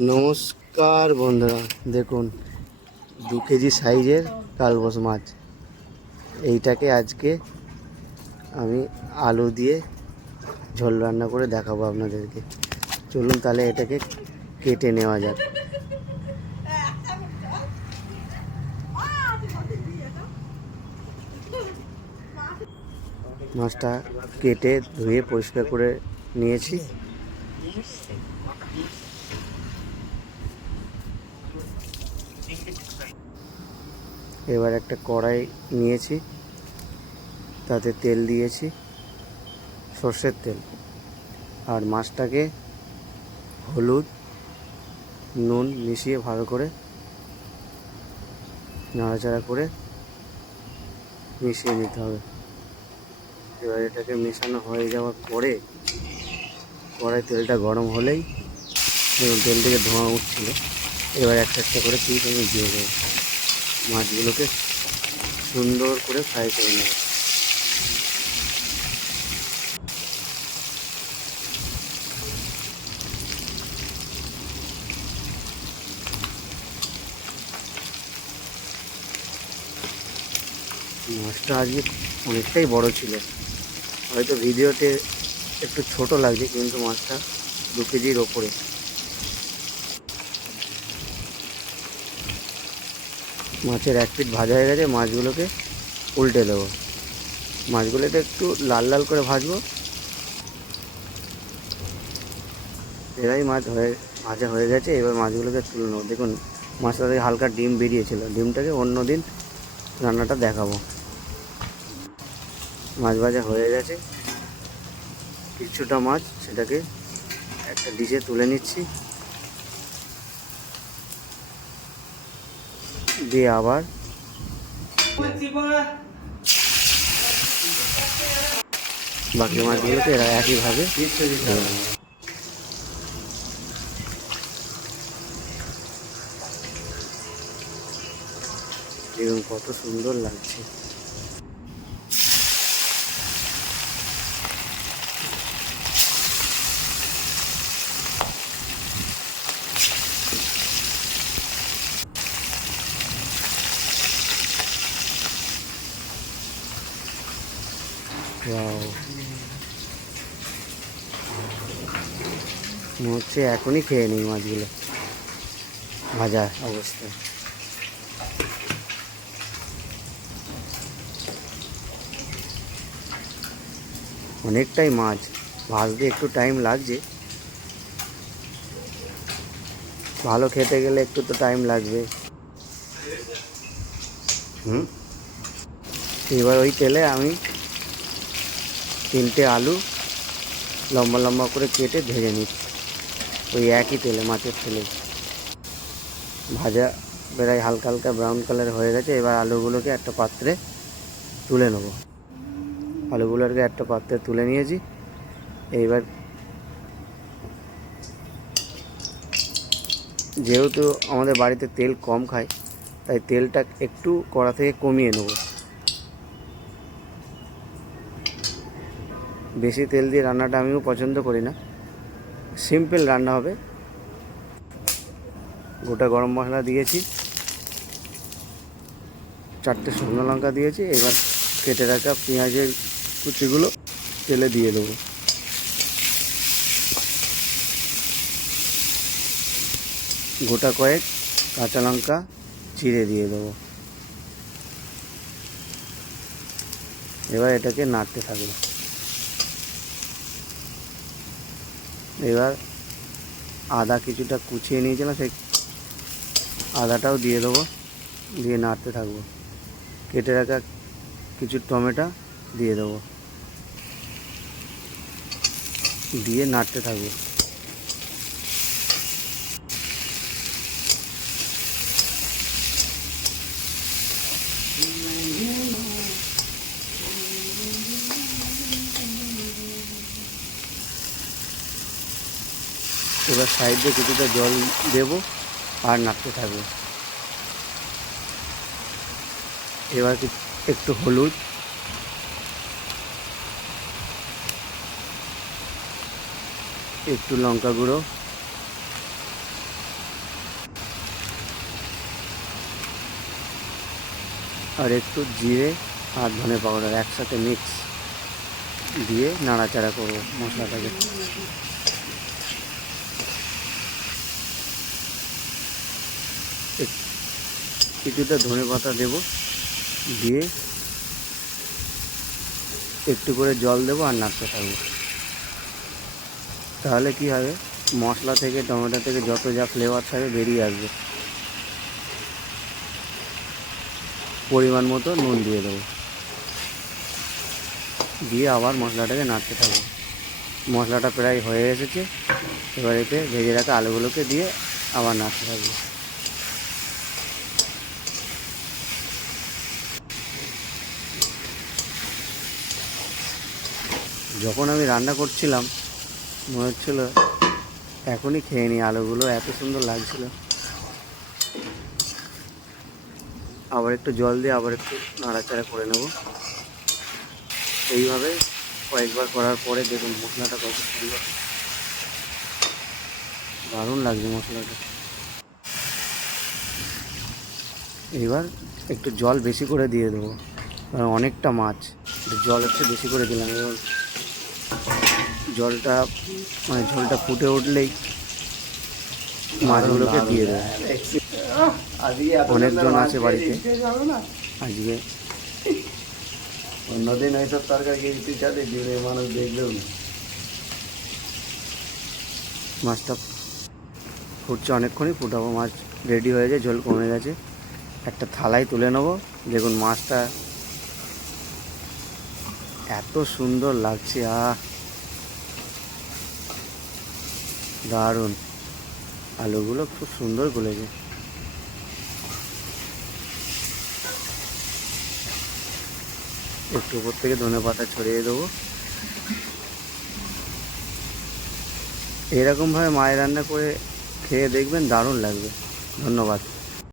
নমস্কার বন্ধুরা, দেখুন 2 কেজি সাইজের কালবোস মাছ। এইটাকে আজকে আমি আলু দিয়ে ঝোল রান্না করে দেখাবো আপনাদেরকে। চলুন তাহলে এটাকে কেটে নেওয়া যাক। মাছটা কেটে ধুয়ে পরিষ্কার করে নিয়েছি। এবার একটা কড়াই নিয়েছি, তাতে তেল দিয়েছি, সর্ষের তেল। আর মাছটাকে হলুদ নুন মিশিয়ে ভালো করে নাড়াচাড়া করে মিশিয়ে নিতে হবে। এবার এটাকে মেশানো হয়ে যাওয়ার পরে কড়াই তেলটা গরম হলেই দেখুন তেল থেকে ধোঁয়া উঠছিল। এবার একটা একটা করে পিস আমি দিয়ে দেবো। মাছগুলোকে সুন্দর করে ফ্রাই করে নেব। মাছটা আজকে অনেকটাই বড় ছিল, হয়তো ভিডিওতে একটু ছোট লাগছে, কিন্তু মাছটা 2 কেজির ওপরে। মাছের এক পিঠ ভাজা হয়ে গেছে, মাছগুলোকে উল্টে দেবো। মাছগুলোকে একটু লাল লাল করে ভাজবো। এরাই মাছ ভাজা হয়ে গেছে। এবার মাছগুলোকে তুলে নেবো। দেখুন মাছটা থেকে হালকা ডিম বেরিয়েছিল, ডিমটাকে অন্য দিন রান্নাটা দেখাবো। মাছ ভাজা হয়ে গেছে, কিছুটা মাছ সেটাকে একটা ডিশে তুলে নিচ্ছি, দিয়ে আবার বাকি মাছগুলোকে এরা একইভাবে দেখুন কত সুন্দর লাগছে। মনে হচ্ছে এখনই খেয়ে নিই মাছগুলো ভাজা অবস্থায়। অনেকটাই মাছ, ভাজতে একটু টাইম লাগছে। ভালো খেতে গেলে একটু তো টাইম লাগবে। এবার ওই তেলে আমি 3টে আলু লম্বা লম্বা করে কেটে ভেজে নিচ্ছি, ওই একই তেলে, মাছের তেলে। ভাজা প্রায় হালকা হালকা ব্রাউন কালার হয়ে গেছে। এবার আলুগুলোকে একটা পাত্রে তুলে নেব। আলুগুলোকে একটা পাত্রে তুলে নিয়েছি। এইবার যেহেতু আমাদের বাড়িতে তেল কম খায়, তাই তেলটা একটু কড়া থেকে কমিয়ে নেব। বেশি তেল দিয়ে রান্নাটা আমিও পছন্দ করি না, সিম্পল রান্না হবে। গোটা গরম মশলা দিয়েছি, 4টে শুকনো লঙ্কা দিয়েছি। এবার কেটে রাখা পেঁয়াজের কুচিগুলো তেলে দিয়ে দেবো। গোটা কয়েক কাঁচা লঙ্কা চিড়ে দিয়ে দেবো। এবার এটাকে নাড়তে থাকবো। এবার আদা কিছুটা কুচিয়ে নিয়েছিলাম, সেই আদাটাও দিয়ে দেবো, দিয়ে নাড়তে থাকবো। কেটে রাখা কিছু টমেটো দিয়ে দেবো, দিয়ে নাড়তে থাকবো। এবার সাইডে কিছুটা জল দেবো আর নাড়তে থাকবো। এবার একটু হলুদ, একটু লঙ্কা গুঁড়ো, আর একটু জিরে আর ধনে পাউডার একসাথে মিক্স দিয়ে নাড়াচাড়া করবো মশলাটাকে। কিছুটা ধনে পাতা দেবো, দিয়ে একটু করে জল দেবো আর নাড়তে থাকবো। তাহলে কি হবে, মশলা থেকে টমেটো থেকে যত যা ফ্লেভার থাকে বেরিয়ে আসবে। পরিমাণ মতো নুন দিয়ে দেবো, দিয়ে আবার মশলাটাকে নাড়তে থাকবো। মশলাটা প্রায় হয়ে এসেছে, এবার এতে ভেজে রাখা আলুগুলোকে দিয়ে আবার নাড়তে থাকবো। যখন আমি রান্না করছিলাম মনে হচ্ছিল এখনই খেয়ে নিই, আলুগুলো এত সুন্দর লাগছিল। আবার একটু জল দিয়ে আবার একটু নাড়াচাড়া করে নেব। এইভাবে কয়েকবার করার পরে দেখুন মশলাটা কত সুন্দর, দারুণ লাগছে মশলাটা। এবার একটু জল বেশি করে দিয়ে দেবো, কারণ অনেকটা মাছ, জল একটু বেশি করে দিলাম। এবার জলটা ঝোলটা ফুটে উঠলেই মাছগুলোকে দিয়ে দেবো। অনেকজন আছে বাড়িতে আজকে, অন্যদিন এইসব তরকারি খেয়েছি সাথে দিনে মানুষ দেখলেও না। মাছটা ফুটছে অনেকক্ষণই, ফুটাবো। মাছ রেডি হয়ে যায়, ঝোল কমে গেছে, একটা থালায় তুলে নেবো। দেখুন মাছটা এত সুন্দর লাগছে, দারুণ। আলুগুলো খুব সুন্দর গলেছে। একটু উপর থেকে ধনে পাতা ছড়িয়ে দেবো। এরকমভাবে মায়ের রান্না করে খেয়ে দেখবেন, দারুণ লাগবে। ধন্যবাদ।